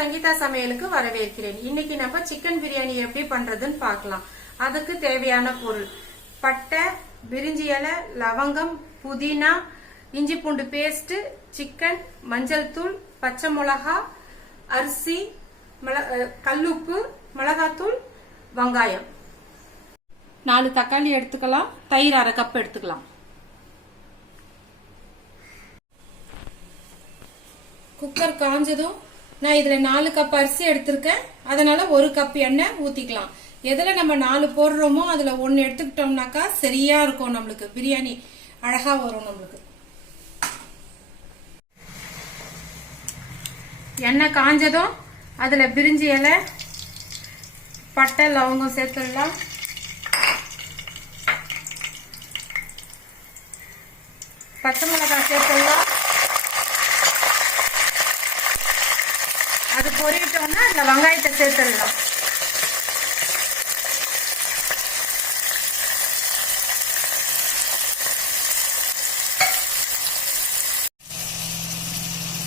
சங்கீதா சமையலுக்கு வரவேற்கிறேன். இன்னைக்கு நம்ம சிக்கன் பிரியாணி எப்படி பண்றதுன்னு பார்க்கலாம். அதுக்கு தேவையான பொருள்: பட்டை, பிரிஞ்சி இலை, லவங்கம், புதினா, இஞ்சி பூண்டு பேஸ்ட், சிக்கன், மஞ்சள் தூள், பச்சை மிளகா, அரிசி, கல்லுப்பு, மிளகாத்தூள், வெங்காயம். 4 தக்காளி எடுத்துக்கலாம். தயிர் 1/2 கப் எடுத்துக்கலாம். குக்கர் காஞ்சதும் நான் இதுல 4 கப் அரிசி எடுத்திருக்கேன். அதனால 1 கப் எண்ணெய் ஊத்திக்கலாம். எதுல நம்ம 4 போடுறோமோ அதுல 1 எடுத்துக்கிட்டோம்னாக்கா சரியா இருக்கும். நம்மளுக்கு பிரியாணி அழகா வரும். நம்மளுக்கு எண்ணெய் காஞ்சதும் அதுல பிரிஞ்சி இலை, பட்டை, லவங்கம் சேர்த்துடலாம். பச்சை மிளகாய் சேர்த்துடலாம். அது பொரிட்டோம்னா அந்த வெங்காயத்தை சேர்த்துடலாம்.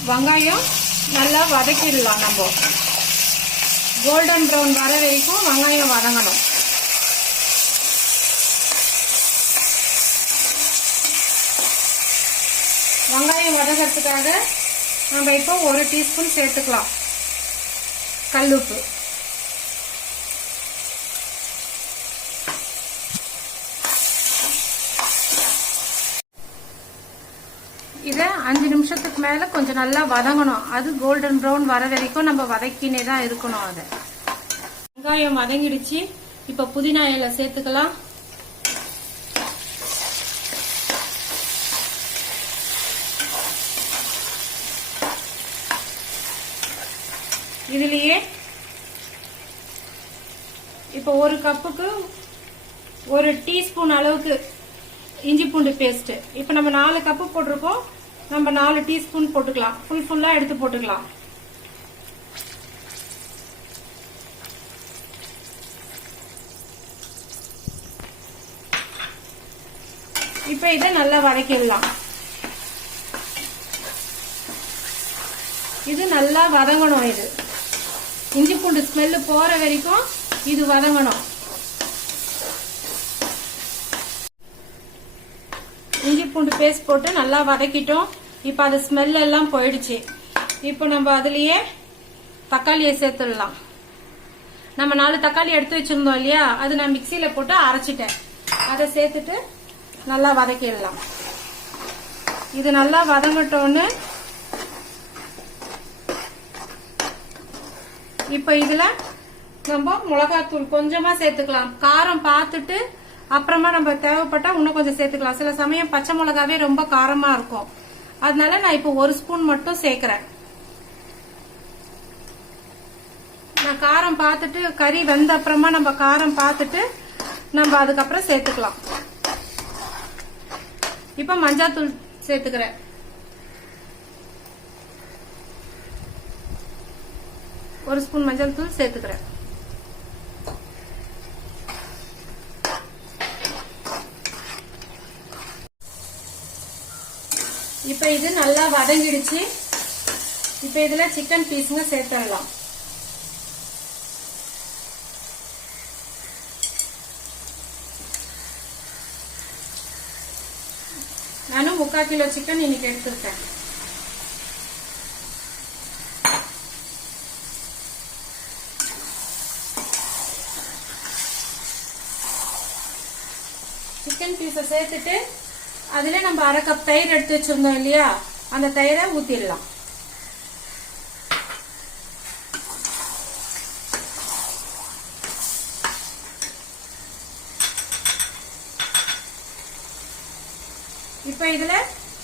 வெங்காயம் நல்லா வதக்கிடலாம். நம்ம கோல்டன் ப்ரௌன் வர வரைக்கும் வெங்காயம் வதங்கணும். வெங்காயம் வதங்கிறதுக்காக நம்ம இப்போ 1 டீஸ்பூன் சேர்த்துக்கலாம் கல்லுப்பு. இதை 5 நிமிஷத்துக்கு மேல கொஞ்சம் நல்லா வதங்கணும். அது கோல்டன் ப்ரௌன் வர வரைக்கும் நம்ம வதக்கினே தான் இருக்கணும். அதை வெங்காயம் வதங்கிடுச்சு. இப்ப புதினா இலை சேர்த்துக்கலாம். இதுலயே இப்ப 1 கப்புக்கு 1 டீஸ்பூன் அளவுக்கு இஞ்சி பூண்டு பேஸ்ட். இப்ப நம்ம 4 கப்பு போட்டிருக்கோம். நம்ம 4 டீஸ்பூன் போட்டுக்கலாம். ஃபுல்லா எடுத்து போட்டுக்கலாம். இப்ப இதை நல்லா வதக்கிடலாம். இது நல்லா வதங்கணும். இது இஞ்சி பூண்டு ஸ்மெல்லு போற வரைக்கும் இது வதங்கணும். இஞ்சி பூண்டு பேஸ்ட் போட்டு நல்லா வதக்கிட்டோம். இப்ப அது ஸ்மெல் எல்லாம் போயிடுச்சு. இப்போ நம்ம அதுலயே தக்காளியை சேர்த்துடலாம். நம்ம 4 தக்காளி எடுத்து வச்சிருந்தோம் இல்லையா, அது நான் மிக்சியில போட்டு அரைச்சிட்டேன். அதை சேர்த்துட்டு நல்லா வதக்கிடலாம். இது நல்லா வதங்கட்டோன்னு இப்ப இதுல நம்ம மிளகாத்தூள் கொஞ்சமா சேர்த்துக்கலாம். காரம் பார்த்துட்டு அப்புறமா நம்ம தேவைப்பட்டா இன்னும் கொஞ்சம் சேர்த்துக்கலாம். சில சமயம் பச்சை மிளகாவே ரொம்ப காரமா இருக்கும். அதனால நான் இப்ப 1 ஸ்பூன் மட்டும் சேர்க்கிறேன். நான் காரம் பார்த்துட்டு, கறி வெந்த அப்புறமா நம்ம காரம் பார்த்துட்டு நம்ம அதுக்கப்புறம் சேர்த்துக்கலாம். இப்ப மஞ்சாத்தூள் சேர்த்துக்கிறேன். ஒரு ஸ்பூன் மஞ்சள் தூள் சேர்த்துக்கிறேன். இப்ப இது நல்லா வதங்கிடுச்சு. இப்ப இதுல சிக்கன் பீஸுங்க சேர்த்துடலாம். நானும் 3/4 கிலோ சிக்கன் இன்னைக்கு எடுத்துருக்கேன். சிக்கன் பீஸை சேர்த்துட்டு அதுல நம்ம 1/2 கப் தயிர் எடுத்து வச்சிருந்தோம் இல்லையா, அந்த தயிரை ஊத்திடலாம். இப்ப இதுல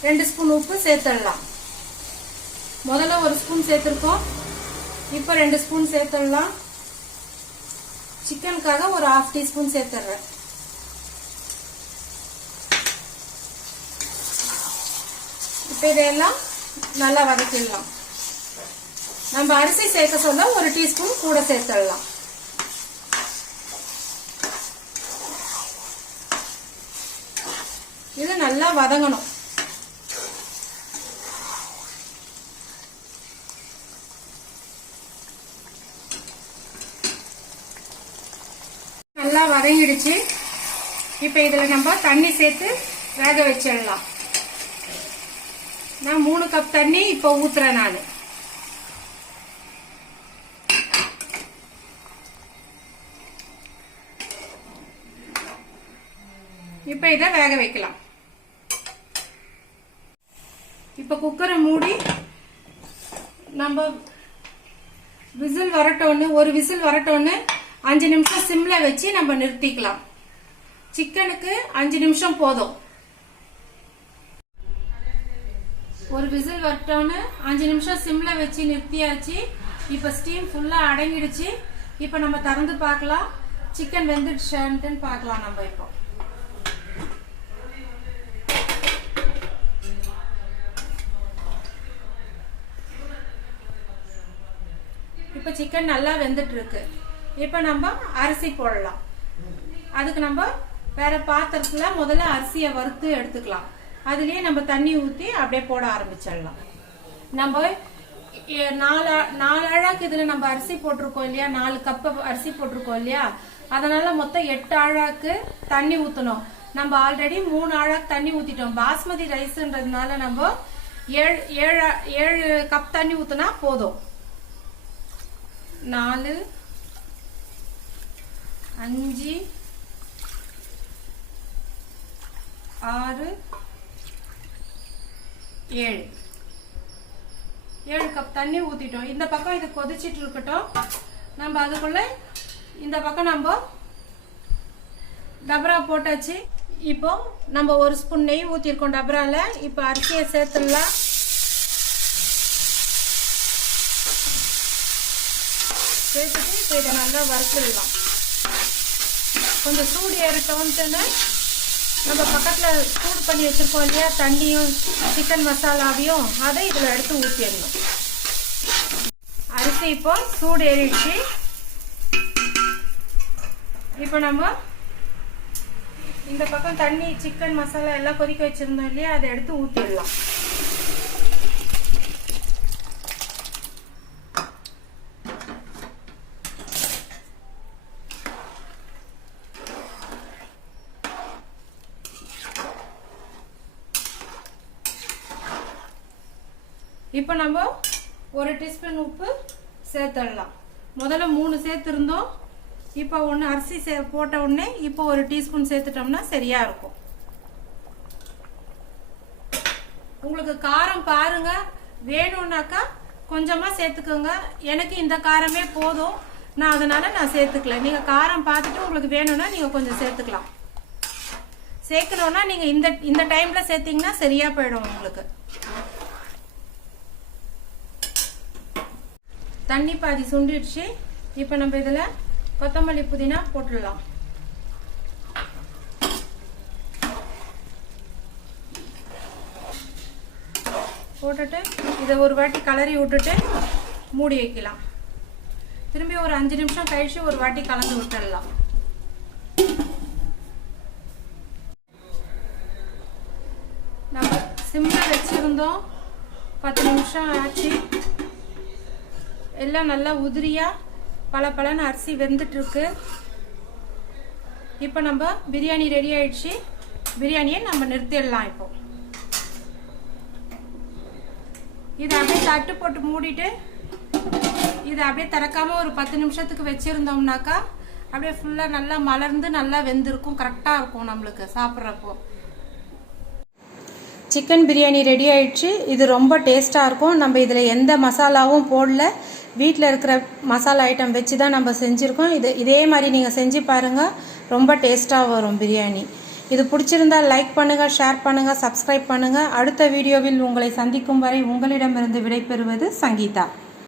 2 ஸ்பூன் உப்பு சேர்த்துடலாம். முதல்ல 1 ஸ்பூன் சேர்த்திருக்கோம். இப்ப 2 ஸ்பூன் சேர்த்துடலாம். சிக்கனுக்காக ஒரு 1/2 டீஸ்பூன் சேர்த்துடுறேன். இப்ப இதெல்லாம் நல்லா வதக்கிடலாம். நம்ம அரிசி சேர்க்க சொல்ல 1 டீஸ்பூன் கூட சேர்த்துடலாம். இது நல்லா வதங்கணும். நல்லா வதங்கிடுச்சு. இப்போ இதில் நம்ம தண்ணி சேர்த்து வேக வச்சிடலாம். நான் 3 கப் தண்ணி இப்போ ஊத்துறேன். நான் இப்போ இதை வேக வைக்கலாம். இப்போ குக்கரை மூடி நம்ம விசில் வரட்டோன்னு, ஒரு விசில் வரட்டோன்னு 5 நிமிஷம் சிம்ல வச்சு நம்ம நிறுத்திக்கலாம். சிக்கனுக்கு 5 நிமிஷம் போதும். ஒரு விசில் வரட்டோன்னு 5 நிமிஷம் சிம்ல வச்சு நிறுத்தியாச்சு. இப்போ ஸ்டீம் ஃபுல்லா அடங்கிடுச்சு. இப்போ நம்ம திறந்து பார்க்கலாம், சிக்கன் வெந்துடுச்சான்ட்டு பார்க்கலாம். நம்ம இப்போ சிக்கன் நல்லா வெந்துட்டு இருக்கு. இப்போ நம்ம அரிசி போடலாம். அதுக்கு நம்ம வேற பாத்திரத்துல முதல்ல அரிசியை வறுத்து எடுத்துக்கலாம். அதுலயே நம்ம தண்ணி ஊத்தி அப்படியே போட ஆரம்பிச்சிடலாம். நம்ம 4 அழாக்கு இதுல நம்ம அரிசி போட்டிருக்கோம் இல்லையா, 4 கப் அரிசி போட்டிருக்கோம் இல்லையா, அதனால மொத்தம் 8 அழாக்கு தண்ணி ஊத்தணும். நம்ம ஆல்ரெடி 3 அழாக்கு தண்ணி ஊத்திட்டோம். பாஸ்மதி ரைஸ்ன்றதுனால நம்ம 7 கப் தண்ணி ஊத்தினா போதும். 4 5 6 7 கப் தண்ணி ஊத்திட்டோம். இந்த பக்கம் இது கொதிச்சிட்டு இருக்கட்டும். நம்ம அதுக்குள்ள இந்த பக்கம் நம்ம டபரா போட்டாச்சு. இப்போ நம்ம 1 ஸ்பூன் நெய் ஊத்திருக்கோம் டபரால. இப்போ அரிசியை சேர்த்துடலாம். சேர்த்துட்டு இப்போ இதை நல்லா வறுத்துடலாம். கொஞ்சம் சூடு ஏறட்டோன்ட்டுன்னு நம்ம பக்கத்தில் சூடு பண்ணி வச்சுருக்கோம் இல்லையா, தண்ணியும் சிக்கன் மசாலாவையும், அதை இதில் எடுத்து ஊற்றிடணும். அரிசி இப்போ சூடு ஏறிடுச்சு. இப்போ நம்ம இந்த பக்கம் தண்ணி சிக்கன் மசாலா எல்லாம் கொதிக்க வச்சுருந்தோம் இல்லையா, அதை எடுத்து ஊற்றிடலாம். இப்போ நம்ம 1 டீஸ்பூன் உப்பு சேர்த்துடலாம். முதல்ல 3 சேர்த்துருந்தோம். இப்போ ஒன்று அரிசி போட்ட உடனே இப்போ 1 டீஸ்பூன் சேர்த்துட்டோம்னா சரியா இருக்கும். உங்களுக்கு காரம் பாருங்க, வேணும்னாக்கா கொஞ்சமா சேர்த்துக்கோங்க. எனக்கு இந்த காரமே போதும், நான் அதனால நான் சேர்த்துக்கல. நீங்க காரம் பார்த்துட்டு உங்களுக்கு வேணும்னா நீங்க கொஞ்சம் சேர்த்துக்கலாம். சேர்க்கணும்னா நீங்க இந்த டைம்ல சேர்த்தீங்கன்னா சரியா போயிடும் உங்களுக்கு. தண்ணி பாதி சுண்டிடுச்சு. இப்போ நம்ம இதில் கொத்தமல்லி புதினா போட்டுடலாம். போட்டுட்டு இதை ஒரு வாட்டி கலரி விட்டுட்டு மூடி வைக்கலாம். திரும்பி ஒரு 5 நிமிஷம் கழிச்சு ஒரு வாட்டி கலந்து விட்டுடலாம். நம்ம சிம்ல வச்சிருந்தோம், 10 நிமிஷம் ஆச்சு. எல்லாம் நல்லா உதிரியா பலபலன்னு அரிசி வெந்துட்டு இருக்கு. இப்போ நம்ம பிரியாணி ரெடி ஆயிடுச்சு. பிரியாணியை நம்ம நிறுத்திடலாம். இப்போ இதை அப்படியே தட்டு போட்டு மூடிட்டு இதை அப்படியே திறக்காம ஒரு 10 நிமிஷத்துக்கு வச்சிருந்தோம்னாக்கா அப்படியே ஃபுல்லா நல்லா மலர்ந்து நல்லா வெந்திருக்கும். கரெக்டா இருக்கும் நம்மளுக்கு சாப்பிட்றப்போ. சிக்கன் பிரியாணி ரெடி ஆயிடுச்சு. இது ரொம்ப டேஸ்டா இருக்கும். நம்ம இதில் எந்த மசாலாவும் போடல, வீட்டில் இருக்கிற மசாலா ஐட்டம் வச்சு தான் நம்ம செஞ்சுருக்கோம். இதே மாதிரி நீங்கள் செஞ்சு பாருங்கள், ரொம்ப டேஸ்ட்டாக வரும் பிரியாணி. இது பிடிச்சிருந்தால் லைக் பண்ணுங்கள், ஷேர் பண்ணுங்கள், சப்ஸ்கிரைப் பண்ணுங்கள். அடுத்த வீடியோவில் உங்களை சந்திக்கும் வரை உங்களிடமிருந்து விடைபெறுவது சங்கீதா.